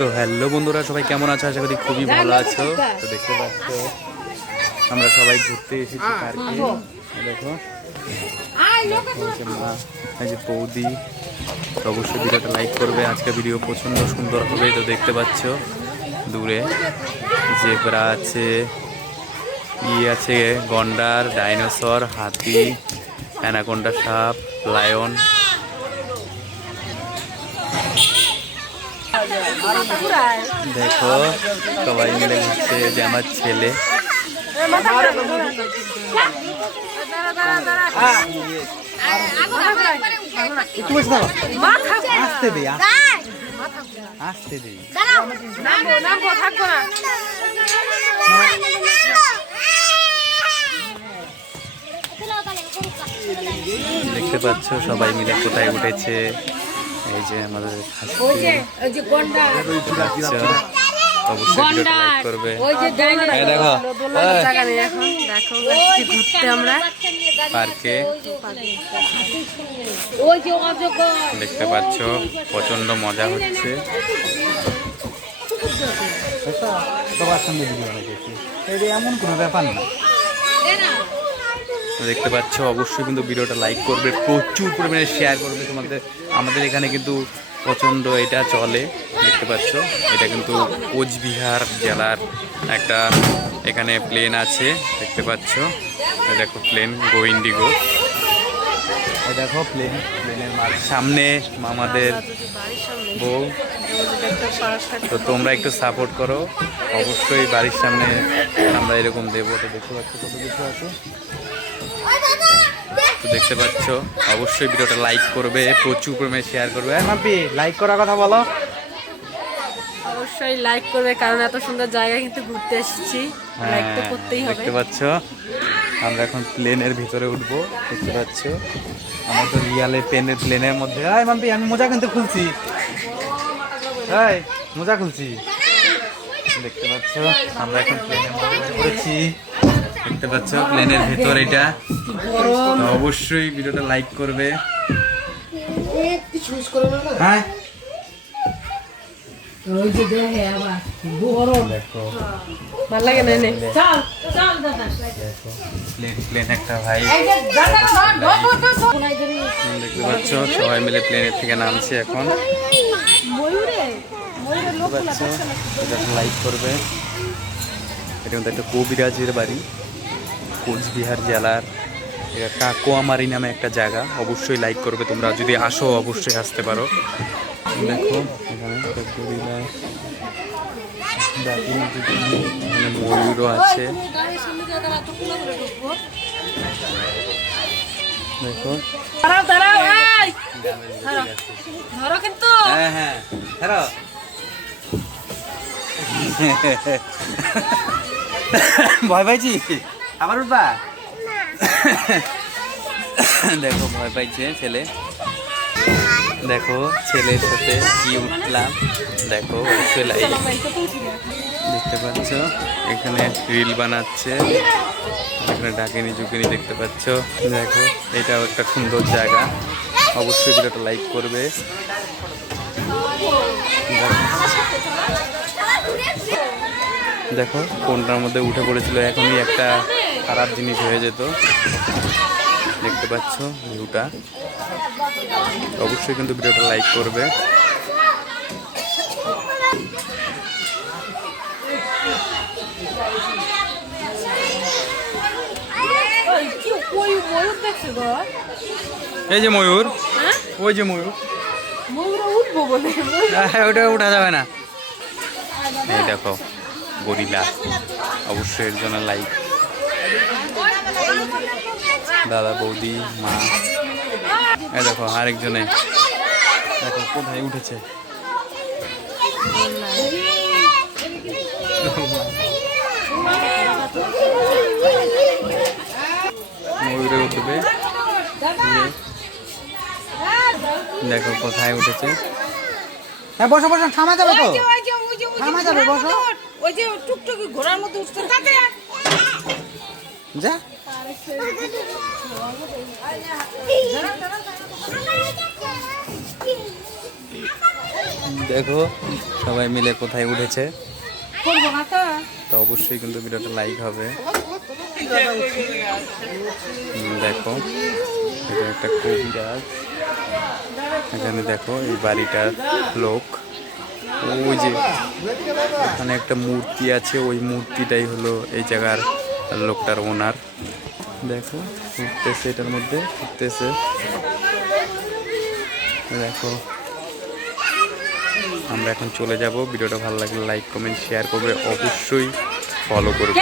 তো হ্যালো বন্ধুরা সবাই কেমন আছো? আশা করি খুবই ভালো আছো। তো দেখতে পাচ্ছ আমরা সবাই ঘুরতে এসেছি পার্কে। দেখো। এই যে মা এই যে বৌদি তো অবশ্যই ভিডিওটা লাইক করবে। আজকে ভিডিও প্রচণ্ড সুন্দর হবে তো দেখতে পাচ্ছ দূরে। জেব্রা আছে ই আছে গন্ডার ডাইনোসর হাতি অ্যানাকোন্ডা সাপ লায়ন। দেখো সবাই মিলে ঘুরছে যে আমার ছেলে। আসতে দে আসতে দে। দেখতে পাচ্ছ সবাই মিলে কোথায় উঠেছে। এই যে আমাদের হাসি। অবশ্যই ভিডিওটা লাইক করবে। এই দেখো। এই, ঘুরতে আমরা পার্কে। দেখতে পাচ্ছ প্রচণ্ড মজা হচ্ছে। এমন কোনো ব্যাপার না। দেখতে পাচ্ছ অবশ্যই কিন্তু ভিডিওটা লাইক করবে প্রচুর পরিমাণে শেয়ার করবে তোমাদের আমাদের এখানে কিন্তু প্রচণ্ড এটা চলে, দেখতে পাচ্ছ। এটা কিন্তু কোচবিহার জেলার একটা এখানে প্লেন আছে, দেখতে পাচ্ছ। দেখো প্লেন গো ইন্ডিগো দেখো প্লেন প্লেনের সামনে আমাদের বউ। তো তোমরা একটু সাপোর্ট করো। অবশ্যই বাড়ির সামনে আমরা এরকম দেবো তো দেখতে পাচ্ছ, কত কিছু আছে। তো দেখতে পাচ্ছ। অবশ্যই ভিডিওটা লাইক করবে প্রচুর পরিমাণে শেয়ার করবে। হ্যাঁ মাপি লাইক করার কথা বলো। অবশ্যই লাইক করবে কারণ এত সুন্দর জায়গা কিন্তু ঘুরতে এসেছি। লাইক তো হ্যাঁ, করতেই হবে। দেখতে পাচ্ছ? আমরা এখন প্লেনের ভিতরে উঠবো দেখতে পাচ্ছ? আমরা তো রিয়ালে প্লেনের প্লেনের মধ্যে আয় মাম্পি আমি মোজা কিন্তু খুলছি। এই মোজা খুলছি। দেখতে পাচ্ছ? আমরা এখন প্লেনের মধ্যে পড়েছি। দেখতে পাচ্ছ প্লেনের ভেতর এটা। অবশ্যই ভিডিওটা লাইক করবে। হ্যাঁ? দেখতে পাচ্ছ, সবাই মিলে প্লেনের থেকে নামছে এখন। লাইক করবে। এটা কিন্তু একটা কবিরাজের বাড়ি। কোচবিহার জেলার কাকোয়ামারি নামে একটা জায়গা। অবশ্যই লাইক করবে তোমরা। যদি আসো অবশ্যই আসতে পারো। দেখো এখানে ময়ূরও আছে। দেখো। ধরো কিন্তু। হ্যাঁ হ্যাঁ ভয় পাইছি আবার উঠবা? দেখো ভয় পাইছে ছেলে। দেখো ছেলের সাথে কি উঠলাম। দেখো লাইক দেখতে পাচ্ছ? এখানে রিল বানাচ্ছে। এখানে ডাকিনি চুকিনি দেখতে পাচ্ছ? দেখো এটাও একটা সুন্দর জায়গা। অবশ্যই ভিডিওটা লাইক করবে। দেখো কোনটার মধ্যে উঠে পড়েছিল। এখনই একটা খারাপ জিনিস হয়ে যেত। দেখতে পাচ্ছ ভিউটা। অবশ্যই কিন্তু ভিডিওটা লাইক করবে। এই যে ময়ূর। হ্যাঁ? ওই যে ময়ূর। ওটা উঠা যাবে না। এই দেখো গরিলা। অবশ্যই এর জন্য লাইক দাদা বৌদি মা। এই দেখো আরেকজনে। দেখো কোথায় উঠেছে? ময়ূরে উঠবে। দেখো কোথায় উঠেছে? হ্যাঁ বসো বসো থামা যাবে তো। থামা যাবে বসো। ওই যে টুকটুকি ঘোড়ার মধ্যে উঠতে থাকে যা। দেখো সবাই মিলে কোথায় উঠেছে। তো। অবশ্যই কিন্তু ভিডিওটা লাইক হবে। দেখো এটা একটা কবিরাজ। এখানে দেখো এই বাড়িটার লোক। ওই যে ওখানে একটা মূর্তি আছে ওই মূর্তিটাই হলো এই জায়গার লোকটার ওনার। দেখো উঠতেছে এটার মধ্যে উঠতেছে। দেখো। আমরা এখন চলে যাব। ভিডিওটা ভালো লাগলে লাইক কমেন্ট শেয়ার করবে। অবশ্যই ফলো করবে।